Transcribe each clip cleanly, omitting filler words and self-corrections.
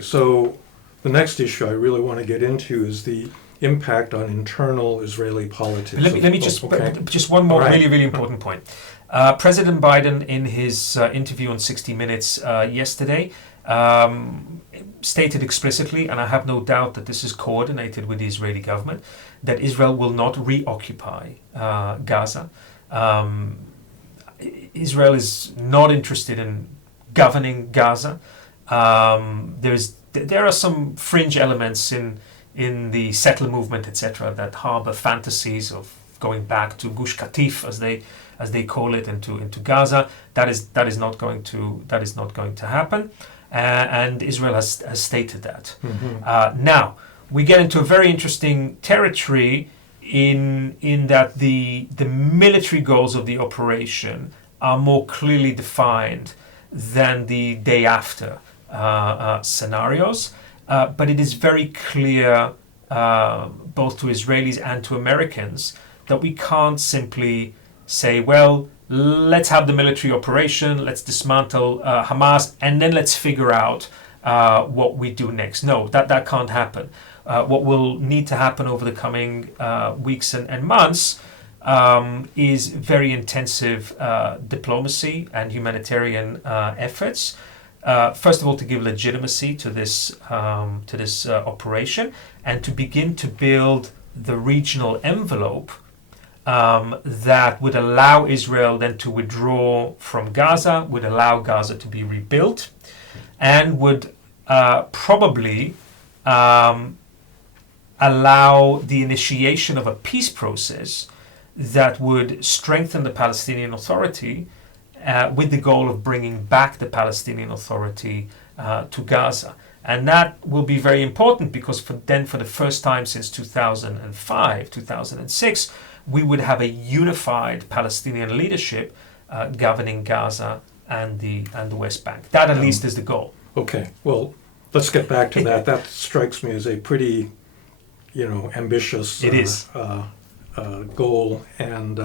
So the next issue I really want to get into is the impact on internal Israeli politics. Let me just one more really important point. President Biden, in his interview on 60 Minutes yesterday, stated explicitly, and I have no doubt that this is coordinated with the Israeli government, that Israel will not reoccupy Gaza. Israel is not interested in governing Gaza. There are some fringe elements in the settler movement, etc., that harbor fantasies of going back to Gush Katif, as they call it, into Gaza. That is not going to happen, and Israel has stated that. Mm-hmm. Now we get into a very interesting territory in that the military goals of the operation are more clearly defined than the day after scenarios, but it is very clear both to Israelis and to Americans that we can't simply say, well, let's have the military operation, let's dismantle Hamas, and then let's figure out what we do next. No, that can't happen. What will need to happen over the coming weeks and months is very intensive diplomacy and humanitarian efforts. First of all, to give legitimacy to this operation, and to begin to build the regional envelope that would allow Israel then to withdraw from Gaza, would allow Gaza to be rebuilt, and would probably allow the initiation of a peace process that would strengthen the Palestinian Authority with the goal of bringing back the Palestinian Authority to Gaza. And that will be very important because for the first time since 2005, 2006, we would have a unified Palestinian leadership governing Gaza and the West Bank. That at least is the goal. Okay, well, let's get back to that. That strikes me as a pretty, ambitious goal, and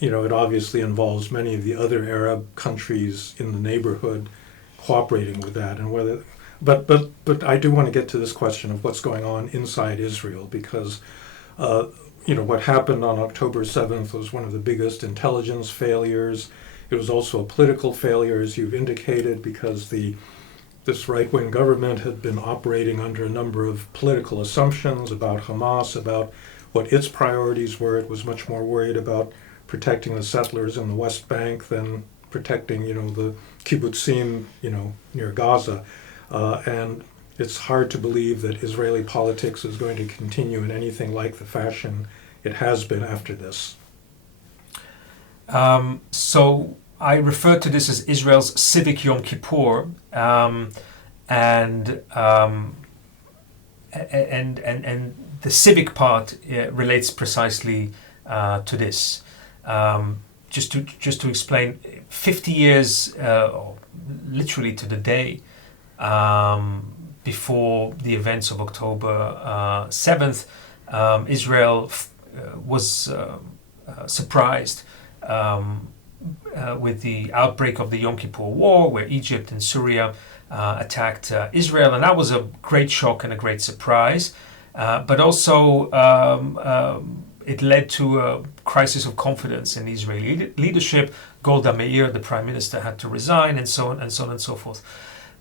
it obviously involves many of the other Arab countries in the neighborhood cooperating with that, and whether. But I do want to get to this question of what's going on inside Israel, because what happened on October 7th was one of the biggest intelligence failures. It was also a political failure, as you've indicated, because this right-wing government had been operating under a number of political assumptions about Hamas, about what its priorities were. It was much more worried about protecting the settlers in the West Bank than protecting, the kibbutzim, near Gaza. And it's hard to believe that Israeli politics is going to continue in anything like the fashion it has been after this. So I refer to this as Israel's civic Yom Kippur, and the civic part relates precisely to this. Just to explain, 50 years, literally to the day, before the events of October 7th, Israel was surprised with the outbreak of the Yom Kippur War, where Egypt and Syria attacked Israel, and that was a great shock and a great surprise. But also, it led to a crisis of confidence in Israeli leadership. Golda Meir, the prime minister, had to resign, and so on and so on and so forth.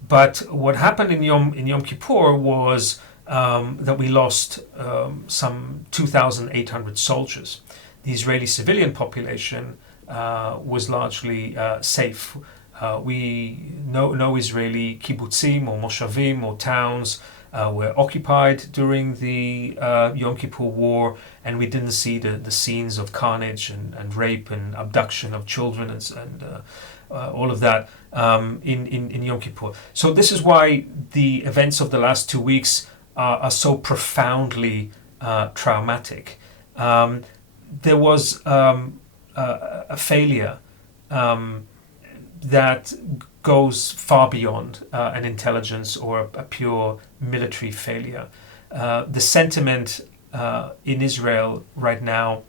But what happened in Yom Kippur was that we lost some 2,800 soldiers. The Israeli civilian population was largely safe. No Israeli kibbutzim or moshavim or towns were occupied during the Yom Kippur War, and we didn't see the scenes of carnage and rape and abduction of children and all of that in Yom Kippur. So this is why the events of the last 2 weeks are so profoundly traumatic. There was a failure that goes far beyond an intelligence or a pure military failure. The sentiment in Israel right now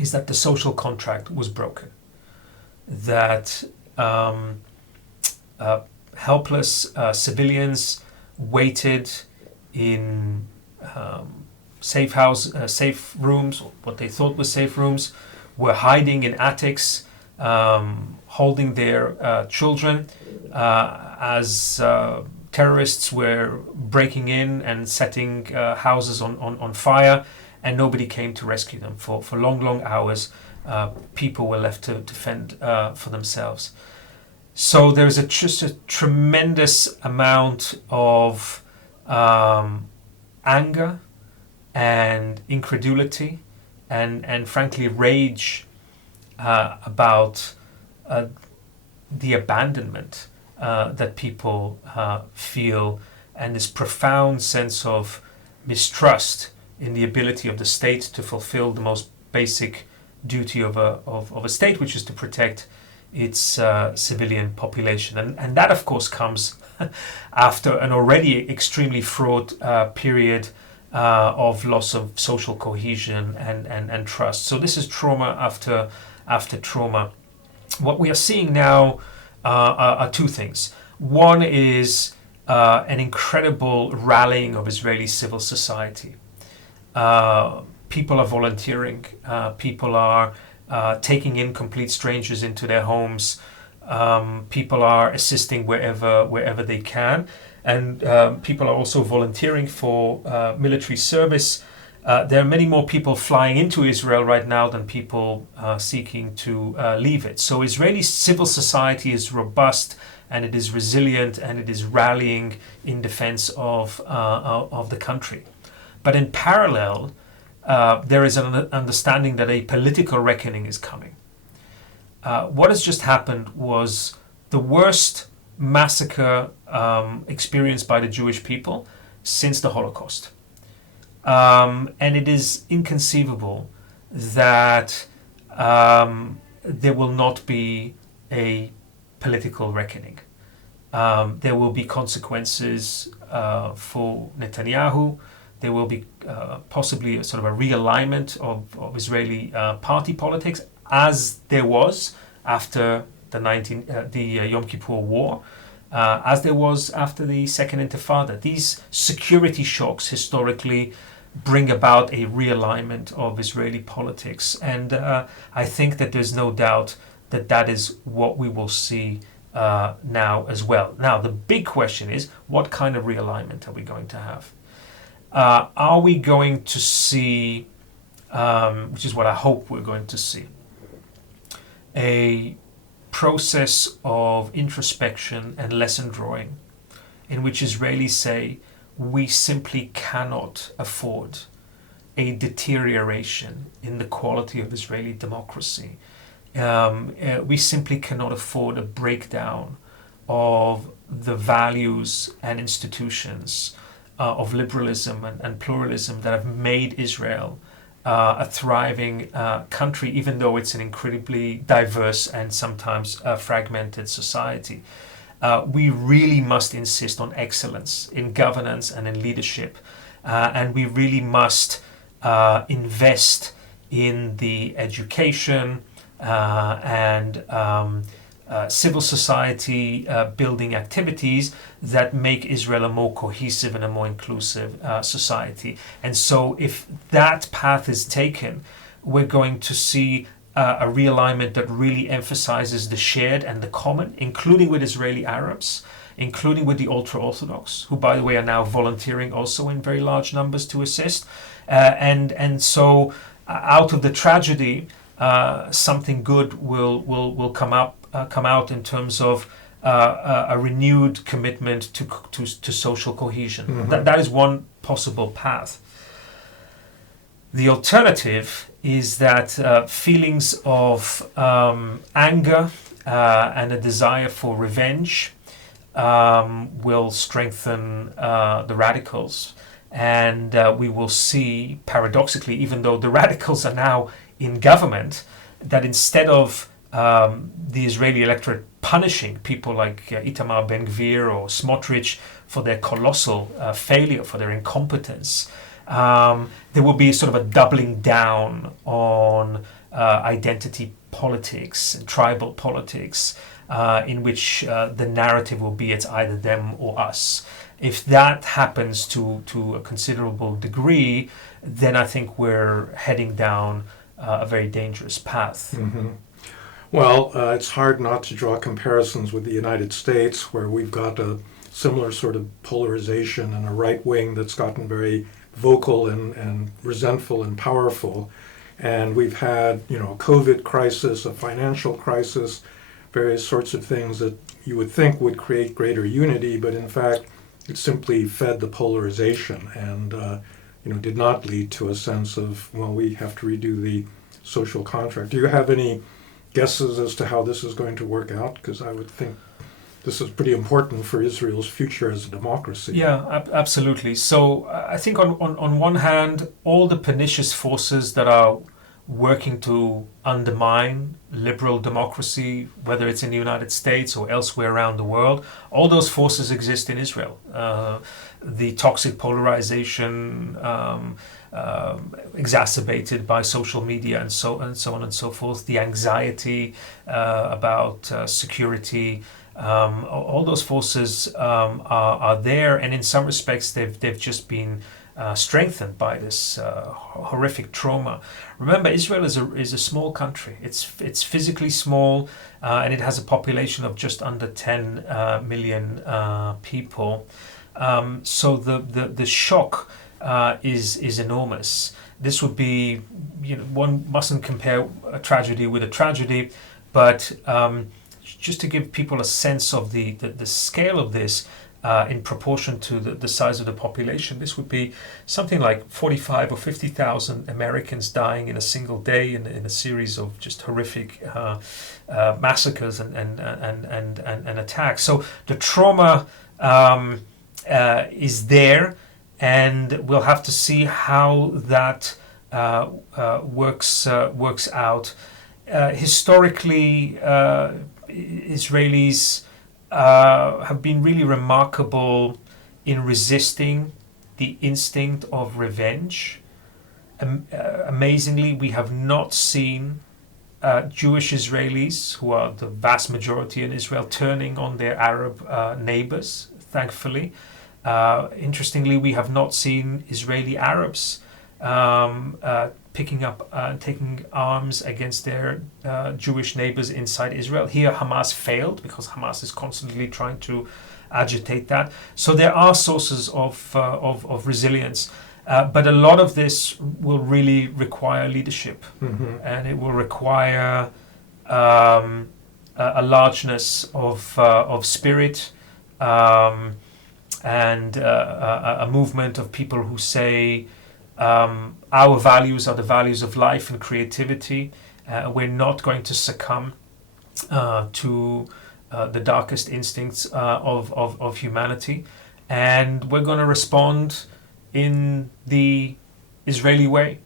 is that the social contract was broken. that helpless civilians waited in safe rooms, or what they thought were safe rooms, were hiding in attics, holding their children as terrorists were breaking in and setting houses on fire, and nobody came to rescue them. For long hours, people were left to fend for themselves. So there's just a tremendous amount of anger and incredulity and frankly rage about the abandonment that people feel, and this profound sense of mistrust in the ability of the state to fulfill the most basic duty of a state, which is to protect its civilian population. And that, of course, comes after an already extremely fraught period of loss of social cohesion and trust. So this is trauma after trauma. What we are seeing now are two things. One is an incredible rallying of Israeli civil society. People are volunteering. People are taking in complete strangers into their homes. People are assisting wherever they can, and people are also volunteering for military service. There are many more people flying into Israel right now than people seeking to leave it. So Israeli civil society is robust, and it is resilient, and it is rallying in defense of the country. But in parallel, there is an understanding that a political reckoning is coming. What has just happened was the worst massacre experienced by the Jewish people since the Holocaust. And it is inconceivable that there will not be a political reckoning. There will be consequences for Netanyahu. There will be possibly a sort of a realignment of Israeli party politics, as there was after the Yom Kippur War, as there was after the Second Intifada. These security shocks historically bring about a realignment of Israeli politics, and I think that there's no doubt that that is what we will see now as well. Now, the big question is, what kind of realignment are we going to have? Are we going to see, which is what I hope we're going to see, a process of introspection and lesson drawing in which Israelis say, we simply cannot afford a deterioration in the quality of Israeli democracy. We simply cannot afford a breakdown of the values and institutions of liberalism and pluralism that have made Israel a thriving country, even though it's an incredibly diverse and sometimes fragmented society. We really must insist on excellence in governance and in leadership, and we really must invest in the education and civil society building activities that make Israel a more cohesive and a more inclusive society. And so if that path is taken, we're going to see a realignment that really emphasizes the shared and the common, including with Israeli Arabs, including with the ultra-Orthodox, who, by the way, are now volunteering also in very large numbers to assist. And so out of the tragedy, something good will come out in terms of a renewed commitment to social cohesion. Mm-hmm. That is one possible path. The alternative is that feelings of anger and a desire for revenge will strengthen the radicals. And we will see, paradoxically, even though the radicals are now in government, that instead of the Israeli electorate punishing people like Itamar Ben-Gvir or Smotrich for their colossal failure, for their incompetence, there will be sort of a doubling down on identity politics and tribal politics, in which the narrative will be it's either them or us. If that happens to a considerable degree, then I think we're heading down a very dangerous path. Mm-hmm. Well, it's hard not to draw comparisons with the United States, where we've got a similar sort of polarization and a right wing that's gotten very vocal and resentful and powerful. And we've had, a COVID crisis, a financial crisis, various sorts of things that you would think would create greater unity, but in fact, it simply fed the polarization and, did not lead to a sense of, well, we have to redo the social contract. Do you have any guesses as to how this is going to work out? Because I would think this is pretty important for Israel's future as a democracy. Yeah, absolutely. So I think on one hand, all the pernicious forces that are working to undermine liberal democracy, whether it's in the United States or elsewhere around the world, all those forces exist in Israel. The toxic polarization, exacerbated by social media and so on and so forth, the anxiety about security, all those forces are there, and in some respects they've just been strengthened by this horrific trauma. Remember, Israel is a small country. It's physically small, and it has a population of just under 10 million people. So the shock is enormous. This would be, one mustn't compare a tragedy with a tragedy, but just to give people a sense of the scale of this, in proportion to the size of the population, this would be something like 45 or 50,000 Americans dying in a single day in a series of just horrific massacres and attacks. So the trauma is there, and we'll have to see how that works out. Historically, Israelis have been really remarkable in resisting the instinct of revenge. Amazingly, we have not seen Jewish Israelis, who are the vast majority in Israel, turning on their Arab neighbors, thankfully. Interestingly, we have not seen Israeli Arabs picking up and taking arms against their Jewish neighbors inside Israel. Here, Hamas failed because Hamas is constantly trying to agitate that. So there are sources of resilience, but a lot of this will really require leadership, and it will require a largeness of spirit, and a movement of people who say, our values are the values of life and creativity. We're not going to succumb to the darkest instincts of humanity, and we're going to respond in the Israeli way,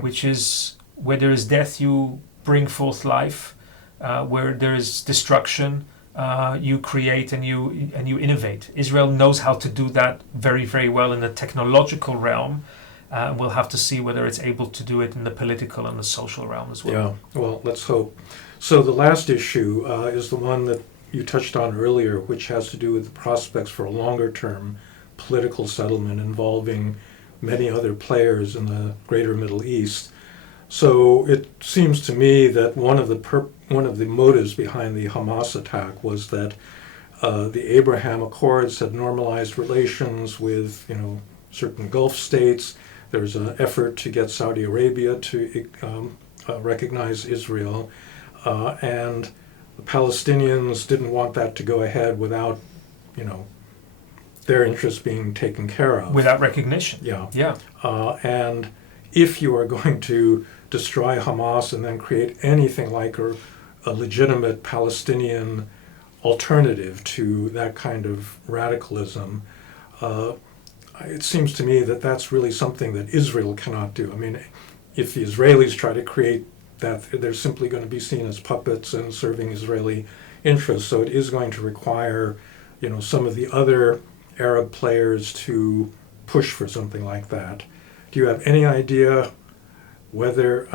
which is where there is death, you bring forth life. Where there is destruction, you create and you innovate. Israel knows how to do that very, very well in the technological realm. We'll have to see whether it's able to do it in the political and the social realm as well. Yeah, well, let's hope. So the last issue is the one that you touched on earlier, which has to do with the prospects for a longer-term political settlement involving many other players in the greater Middle East. So it seems to me that one of the motives behind the Hamas attack was that the Abraham Accords had normalized relations with, certain Gulf states. There's an effort to get Saudi Arabia to recognize Israel, and the Palestinians didn't want that to go ahead without, their interests being taken care of. Without recognition. Yeah. And if you are going to destroy Hamas and then create anything like a legitimate Palestinian alternative to that kind of radicalism, it seems to me that that's really something that Israel cannot do. I mean, if the Israelis try to create that, they're simply going to be seen as puppets and serving Israeli interests. So it is going to require, some of the other Arab players to push for something like that. Do you have any idea whether,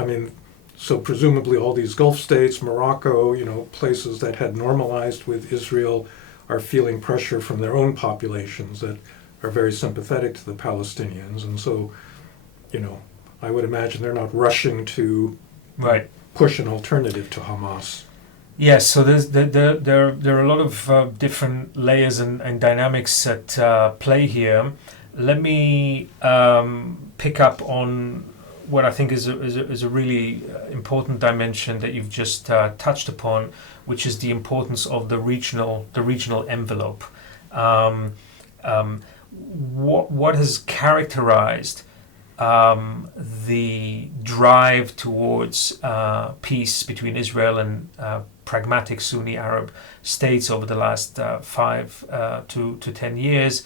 So presumably all these Gulf states, Morocco, places that had normalized with Israel are feeling pressure from their own populations that are very sympathetic to the Palestinians. And so, I would imagine they're not rushing to Right. push an alternative to Hamas. Yes, so there are a lot of different layers and dynamics at play here. Let me pick up on what I think is a really important dimension that you've just touched upon, which is the importance of the regional envelope. What has characterized the drive towards peace between Israel and pragmatic Sunni Arab states over the last 5 to 10 years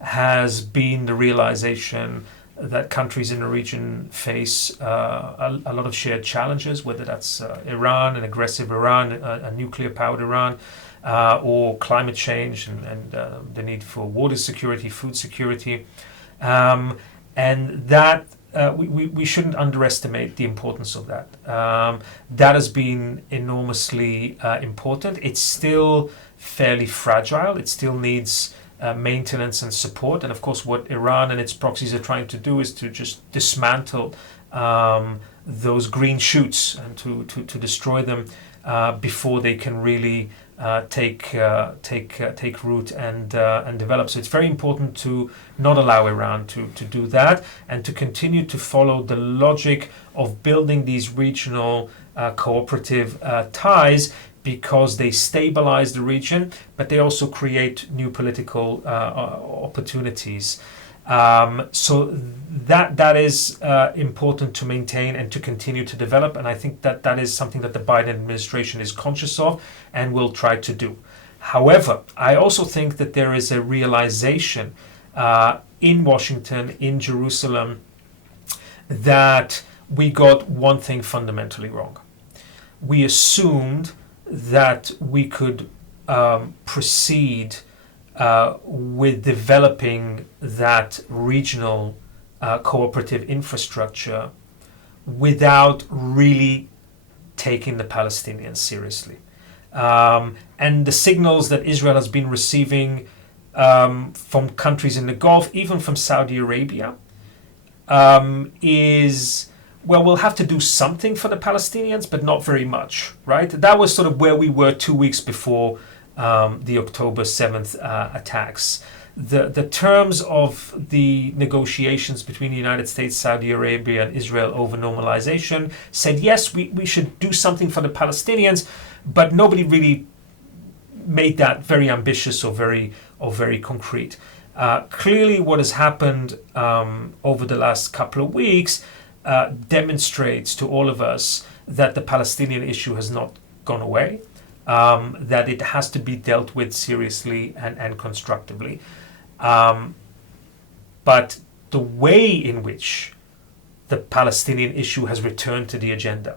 has been the realization that countries in the region face a lot of shared challenges, whether that's Iran, an aggressive Iran, a nuclear-powered Iran, or climate change and the need for water security, food security. And that we shouldn't underestimate the importance of that. That has been enormously important. It's still fairly fragile. It still needs maintenance and support. And of course, what Iran and its proxies are trying to do is to just dismantle those green shoots and to destroy them before they can really take root and develop. So it's very important to not allow Iran to do that and to continue to follow the logic of building these regional cooperative ties, because they stabilize the region, but they also create new political opportunities. So that is important to maintain and to continue to develop, and I think that is something that the Biden administration is conscious of and will try to do. However, I also think that there is a realization in Washington, in Jerusalem, that we got one thing fundamentally wrong. We assumed that we could proceed with developing that regional cooperative infrastructure without really taking the Palestinians seriously. And the signals that Israel has been receiving from countries in the Gulf, even from Saudi Arabia, is, well, we'll have to do something for the Palestinians, but not very much, right? That was sort of where we were 2 weeks before the October 7th attacks. The terms of the negotiations between the United States, Saudi Arabia, and Israel over normalization said, yes, we should do something for the Palestinians, but nobody really made that very ambitious or very concrete. Clearly, what has happened over the last couple of weeks demonstrates to all of us that the Palestinian issue has not gone away, that it has to be dealt with seriously and constructively. But the way in which the Palestinian issue has returned to the agenda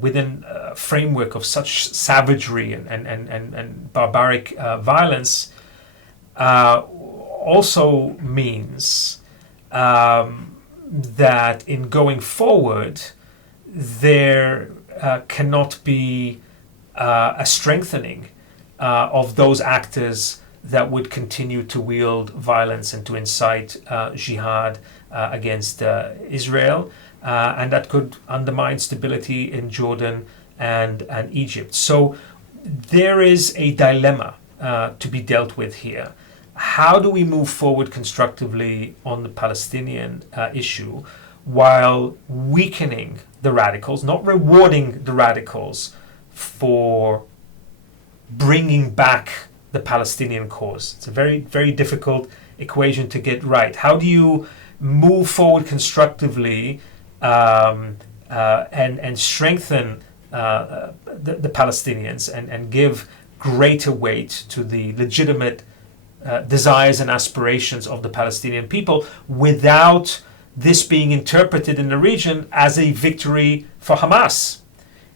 within a framework of such savagery and barbaric violence also means that in going forward, there cannot be a strengthening of those actors that would continue to wield violence and to incite jihad against Israel, and that could undermine stability in Jordan and Egypt. So there is a dilemma to be dealt with here. How do we move forward constructively on the Palestinian issue while weakening the radicals, not rewarding the radicals for bringing back the Palestinian cause? It's a very, very difficult equation to get right. How do you move forward constructively and strengthen the Palestinians and give greater weight to the legitimate desires and aspirations of the Palestinian people without this being interpreted in the region as a victory for Hamas?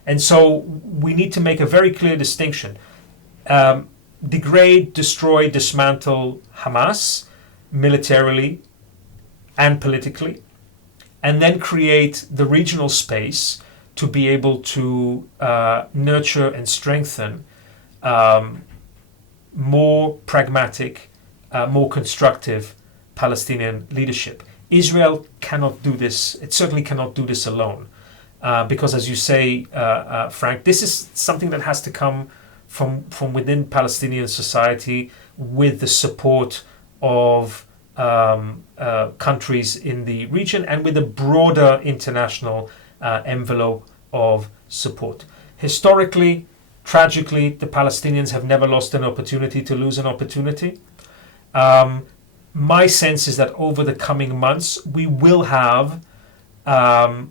And so we need to make a very clear distinction. Degrade, destroy, dismantle Hamas militarily and politically, and then create the regional space to be able to nurture and strengthen more pragmatic, more constructive Palestinian leadership. Israel cannot do this. It certainly cannot do this alone. Because, as you say, Frank, this is something that has to come from within Palestinian society with the support of countries in the region and with a broader international envelope of support. Historically, tragically, the Palestinians have never lost an opportunity to lose an opportunity. My sense is that over the coming months, we will have a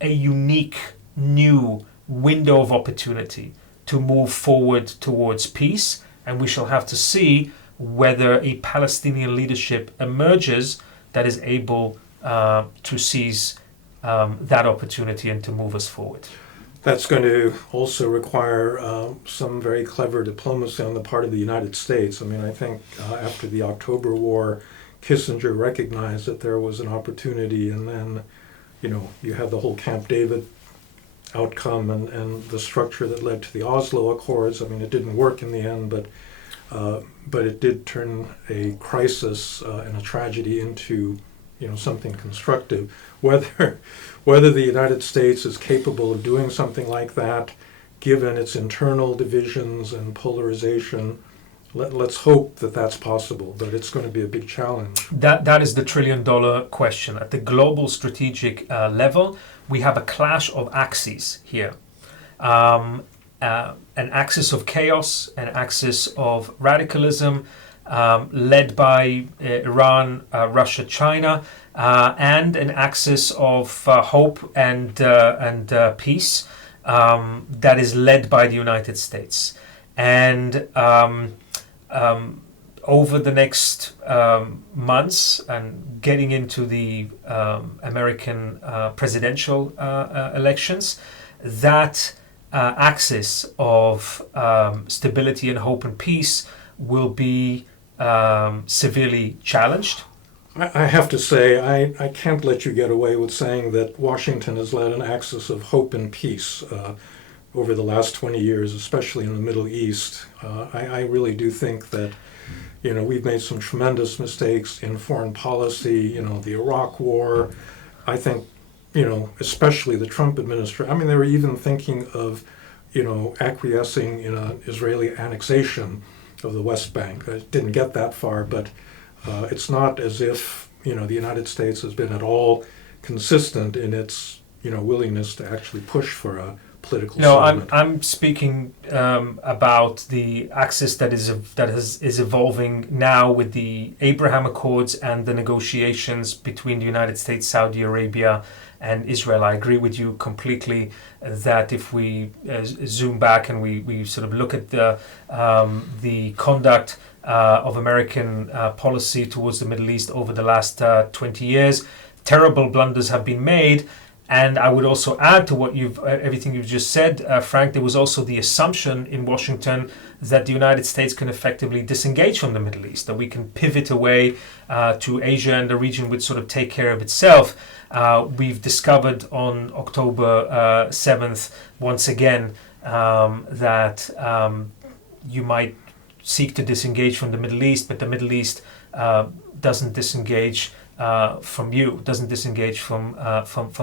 unique new window of opportunity to move forward towards peace, and we shall have to see whether a Palestinian leadership emerges that is able to seize that opportunity and to move us forward. That's going to also require some very clever diplomacy on the part of the United States. I mean, I think after the October War, Kissinger recognized that there was an opportunity, and then, you had the whole Camp David outcome and the structure that led to the Oslo Accords. I mean, it didn't work in the end, but it did turn a crisis and a tragedy into, something constructive. Whether the United States is capable of doing something like that, given its internal divisions and polarization, let's hope that that's possible, but it's going to be a big challenge. That is the trillion-dollar question. At the global strategic level, we have a clash of axes here. An axis of chaos, an axis of radicalism, led by Iran, Russia, China, and an axis of hope and peace that is led by the United States. And over the next months and getting into the American presidential elections, that axis of stability and hope and peace will be severely challenged. I have to say, I can't let you get away with saying that Washington has led an axis of hope and peace over the last 20 years, especially in the Middle East. I really do think that, we've made some tremendous mistakes in foreign policy, the Iraq War. I think, especially the Trump administration. I mean, they were even thinking of, acquiescing in an Israeli annexation of the West Bank. It didn't get that far, but it's not as if, the United States has been at all consistent in its, willingness to actually push for a political settlement. I'm speaking about the axis that is evolving now with the Abraham Accords and the negotiations between the United States, Saudi Arabia, and Israel. I agree with you completely that if we zoom back and we sort of look at the conduct of American policy towards the Middle East over the last 20 years, terrible blunders have been made. And I would also add to what everything you've just said, Frank. There was also the assumption in Washington that the United States can effectively disengage from the Middle East, that we can pivot away to Asia and the region would sort of take care of itself. We've discovered on October 7th, once again, that you might seek to disengage from the Middle East, but the Middle East doesn't disengage from you, doesn't disengage from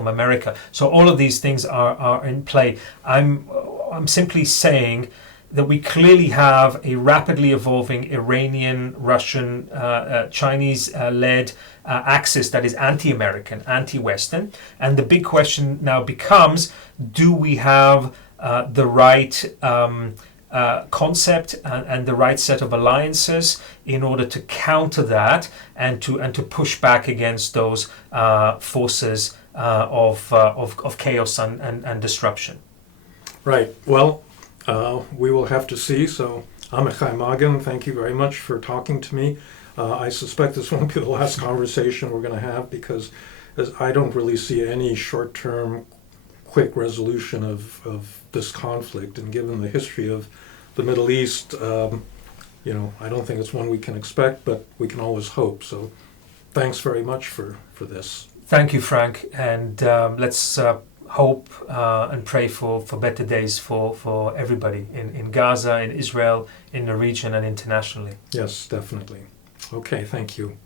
America. So all of these things are in play. I'm simply saying that we clearly have a rapidly evolving Iranian, Russian, Chinese-led axis that is anti-American, anti-Western. And the big question now becomes, do we have the right concept and the right set of alliances in order to counter that and to push back against those forces of chaos and disruption? Right. Well, we will have to see. So, Amichai Magen, thank you very much for talking to me. I suspect this won't be the last conversation we're going to have because I don't really see any short-term quick resolution of this conflict. And given the history of the Middle East, I don't think it's one we can expect, but we can always hope. So thanks very much for this. Thank you, Frank. And let's hope and pray for better days for everybody in Gaza, in Israel, in the region, and internationally. Yes, definitely. Okay, thank you.